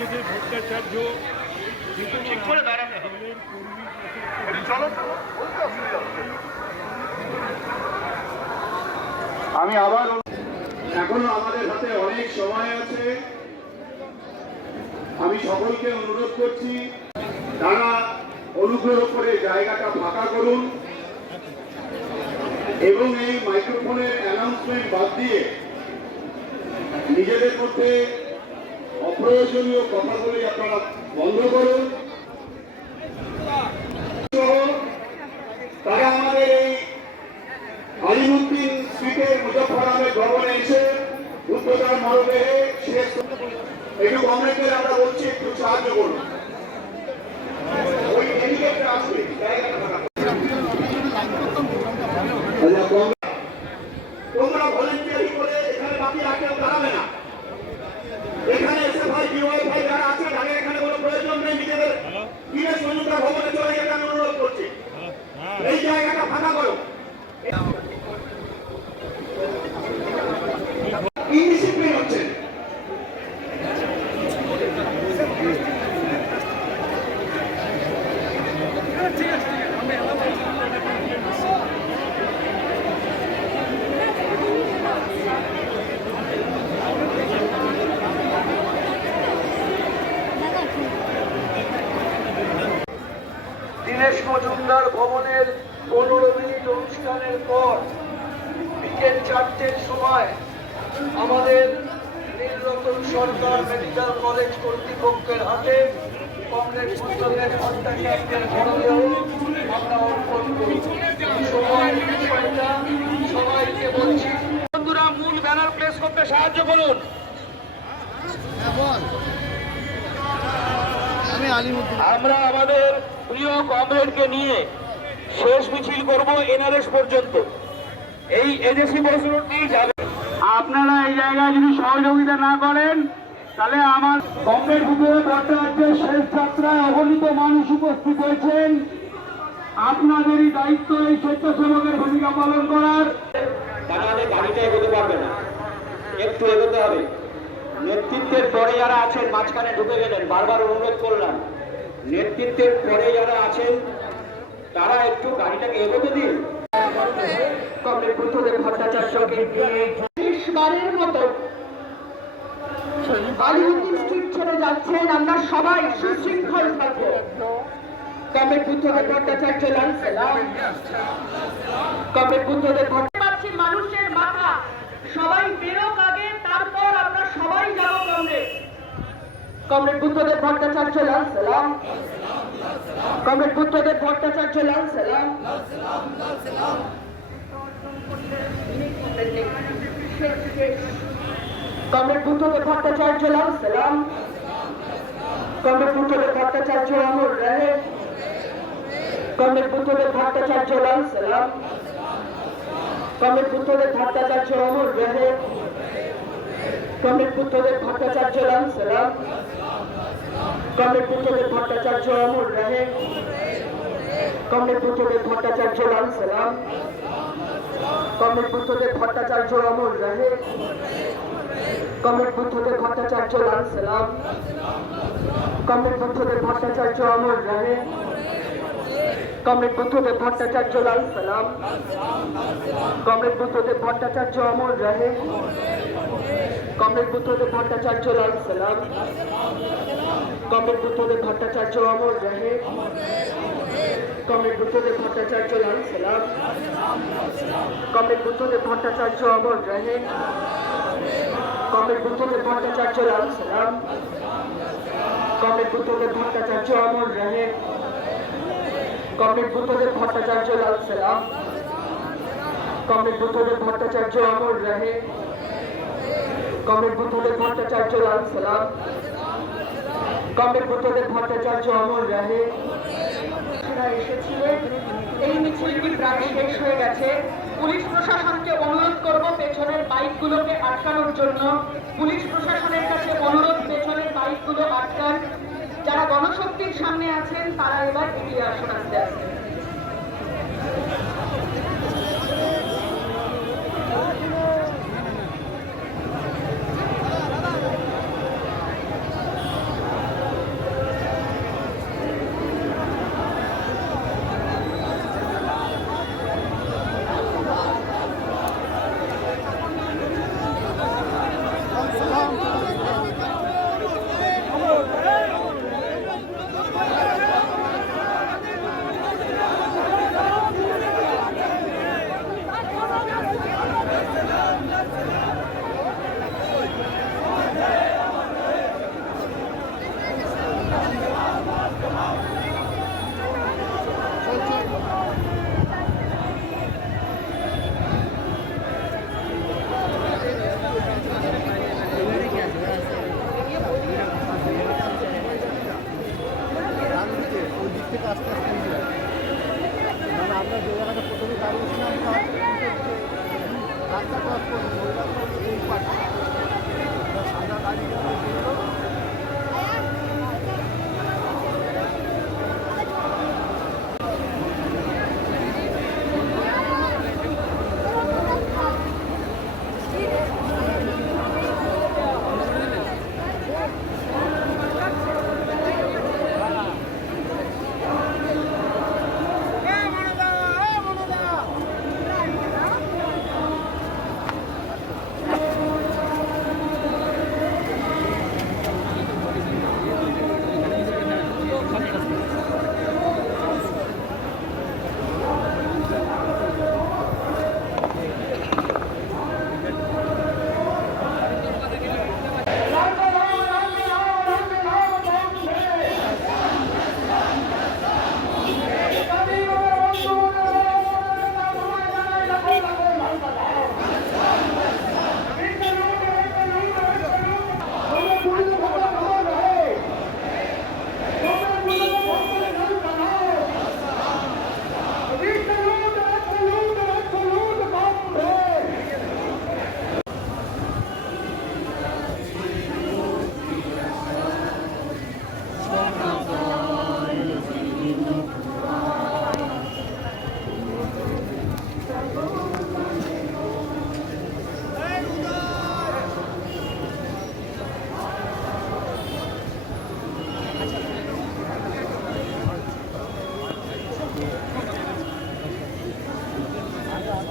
ভট্টাচার্য যে কোনো ঠিক করে দাঁড়াতে হবে। দলের কর্মী একটু চলো তো, বলতে অসুবিধা হচ্ছে না। আমি আবার এখনও আমাদের হাতে অনেক সময় আছে আমি সকলকে অনুরোধ করছি তারা অনুগ্রহ করে জায়গাটা ফাঁকা করুন এবং এই মাইক্রোফোনের অ্যানাউন্সমেন্ট বাদ দিয়ে নিজেদের মধ্যে অপ্রয়োজনীয় কথাগুলি আপনারা বন্ধ করুন। তারা আমাদের এই আলিমুদ্দিন স্ট্রিটের মুজফর আহমেদ ভবনে এসে বুদ্ধদার মরদেহে শেষ একটু কমরেডদের আমরা বলছি, একটু সাহায্য করুন। ওই ডেলিগেটরা আসবে জায়গাটা ফাঁকা করুন। আচ্ছা, কম- তোমরা ভলেন্টিয়ারি করে এখানে বাকি আর কেউ দাঁড়াবে না এখানে এসে ভাই বিওয়াই ভাই যারা আছে তাদের এখানে কোনো প্রয়োজন নেই নিজেদের গিয়ে সঞ্জুতা ভবনে চলে যেতে আমি অনুরোধ করছি এই জায়গাটা ফাঁকা করো ইনডিসিপ্লিন হচ্ছে দীনেশ মজুমদার ভবনের পনেরো মিনিট অনুষ্ঠানের পর বিকেল চারটের সময় আমাদের নীলরতন সরকার মেডিকেল কলেজ কর্তৃপক্ষের হাতে কংগ্রেস পুস্তকের ভট্টাচার্যের মরদেহ আমরা অর্পণ করি বলছি, বন্ধুরা, মূল ব্যানার প্লেস করতে সাহায্য করুন। আমরা আমাদের প্রিয় কমরেডকে নিয়ে শেষ মিছিল করব এনআরএস পর্যন্ত। এই এজেসি বস রোডটি যাবে। আপনারা এই জায়গায় যদি সহযোগিতা না করেন তাহলে আমার কমরেড বিদ্রোহ ভট্টাচার্যের শেষ যাত্রায় অগণিত মানুষ উপস্থিত হয়েছেন। আপনাদেরই দায়িত্ব এই স্বেচ্ছাসেবকের ভূমিকা পালন করার। দাঁড়ালে গাড়িটা এগোতে পারবে না। একটু এগোতে হবে। নেতৃত্বের পরে যারা আছেন, মাঝখানে ঢুকে গেলেন, বারবার অনুরোধ করলাম। নেতৃত্বের পরে যারা আছেন, তারা একটু গাড়িটাকে এগোতে দিন। আমরা সবাই, সুশৃঙ্খল ভট্টাচার্য মানুষের মাথা সবাই বেরোক আগে তারপর আমরা সবাই যাব কমরেড কমরেড বুদ্ধদেব ভট্টাচার্য, লাল সালাম। কমরেড বুদ্ধদেব ভট্টাচার্য, লাল সালাম। কমরেড বুদ্ধদেব ভট্টাচার্য, লাল সালাম। কমরেড বুদ্ধদেব ভট্টাচার্য অমর রহে কমরেড বুদ্ধদেব ভট্টাচার্য, লাল সালাম। কমরেড বুদ্ধদেব ভট্টাচার্য অমর রহে কমরেড বুদ্ধদেব ভট্টাচার্য, লাল সালাম। কমরেড বুদ্ধদেব ভট্টাচার্য অমর রহে কমরেড বুদ্ধদেব ভট্টাচার্য লাল সালাম কমরেড বুদ্ধদেব ভট্টাচার্য অমর রহে কমরেড বুদ্ধদেব ভট্টাচার্য লাল সালাম কমরেড বুদ্ধদেব ভট্টাচার্য অমর রহে কমরেড বুদ্ধদেব ভট্টাচার্য লাল সালাম কমরেড বুদ্ধদেব ভট্টাচার্য অমর রহে কমরেড বুদ্ধদেব ভট্টাচার্য লাল সালাম কমরেড বুদ্ধদেব ভট্টাচার্য অমর রহে। কমরেড বুদ্ধদেব ভট্টাচার্য লাল সালাম। কমরেড বুদ্ধদেব ভট্টাচার্য অমর রহে। কমরেড বুদ্ধদেব ভট্টাচার্য লাল সালাম। কমরেড বুদ্ধদেব ভট্টাচার্য অমর রহে। কমরেড বুদ্ধদেব ভট্টাচার্য লাল সালাম। কমরেড বুদ্ধদেব ভট্টাচার্য অমর রহে। কমরেড বুদ্ধদেব ভট্টাচার্য লাল সালাম। কমরেড বুদ্ধদেব ভট্টাচার্য অমর রহে? এসেছিলেন, এই মিছিলটি প্রায় শেষ হয়ে গেছে। পুলিশ প্রশাসনকে অনুরোধ করব পেছনের বাইকগুলোকে আটকানোর জন্য। পুলিশ প্রশাসনের কাছে অনুরোধ, পেছনের বাইকগুলো আটকান। যারা গণশক্তির সামনে আছেন, তারা এবার এগিয়ে আসুন আস্তে আস্তে।